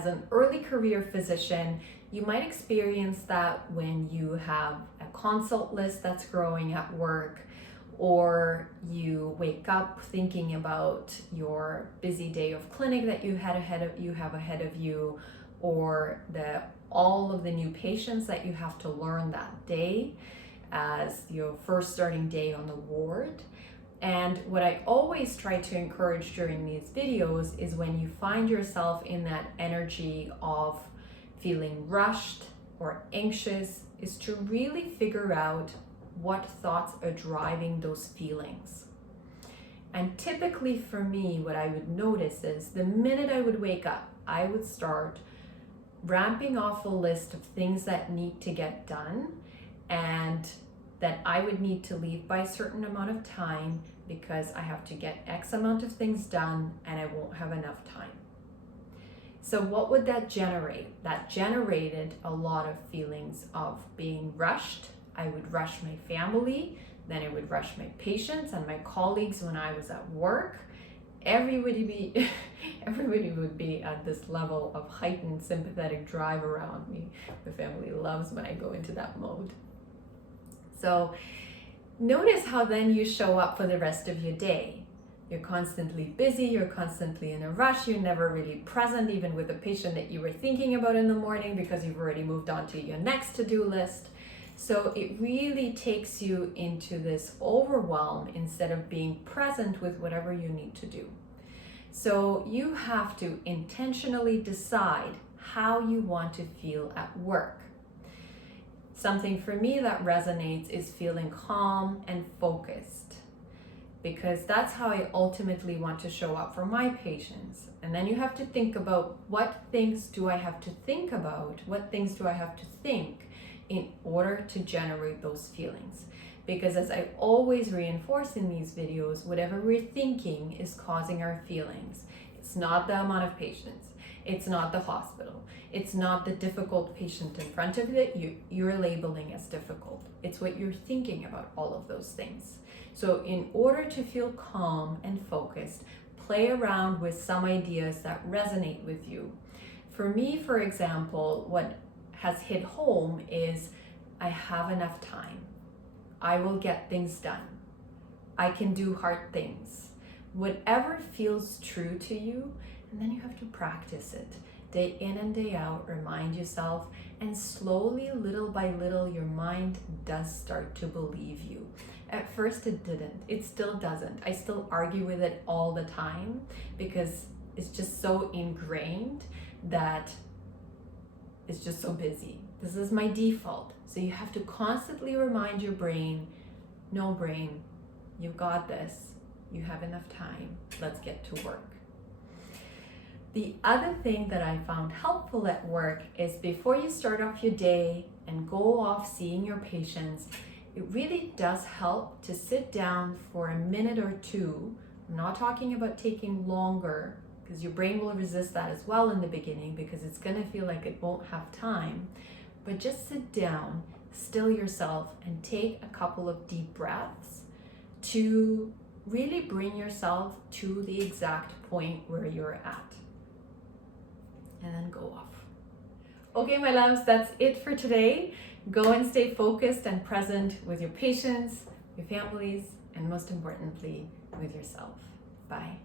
as an early career physician, you might experience that when you have a consult list that's growing at work, or you wake up thinking about your busy day of clinic that you have ahead of you, or all of the new patients that you have to learn that day as your first starting day on the ward. And what I always try to encourage during these videos is when you find yourself in that energy of feeling rushed or anxious, is to really figure out what thoughts are driving those feelings. And typically for me, what I would notice is the minute I would wake up, I would start ramping off a list of things that need to get done, and that I would need to leave by a certain amount of time because I have to get X amount of things done and I won't have enough time. So what would that generate? That generated a lot of feelings of being rushed. I would rush my family, then I would rush my patients and my colleagues when I was at work. Everybody would be at this level of heightened sympathetic drive around me. My family loves when I go into that mode. So notice how then you show up for the rest of your day. You're constantly busy, you're constantly in a rush, you're never really present even with the patient that you were thinking about in the morning because you've already moved on to your next to-do list. So it really takes you into this overwhelm instead of being present with whatever you need to do. So you have to intentionally decide how you want to feel at work. Something for me that resonates is feeling calm and focused, because that's how I ultimately want to show up for my patients. And then you have to think about, what things do I have to think about? What things do I have to think in order to generate those feelings? Because as I always reinforce in these videos, whatever we're thinking is causing our feelings. It's not the amount of patients. It's not the hospital. It's not the difficult patient in front of you you're labeling as difficult. It's what you're thinking about all of those things. So in order to feel calm and focused, play around with some ideas that resonate with you. For me, for example, what has hit home is I have enough time. I will get things done. I can do hard things. Whatever feels true to you, and then you have to practice it day in and day out. Remind yourself, and slowly, little by little, your mind does start to believe you. At first it didn't. It still doesn't. I still argue with it all the time because it's just so ingrained that it's just so busy. This is my default. So you have to constantly remind your brain, no brain, you've got this. You have enough time. Let's get to work. The other thing that I found helpful at work is before you start off your day and go off seeing your patients, it really does help to sit down for a minute or two. I'm not talking about taking longer, because your brain will resist that as well in the beginning because it's going to feel like it won't have time. But just sit down, still yourself, and take a couple of deep breaths to really bring yourself to the exact point where you're at. And then go off. Okay, my loves, that's it for today. Go and stay focused and present with your patients, your families, and most importantly, with yourself. Bye.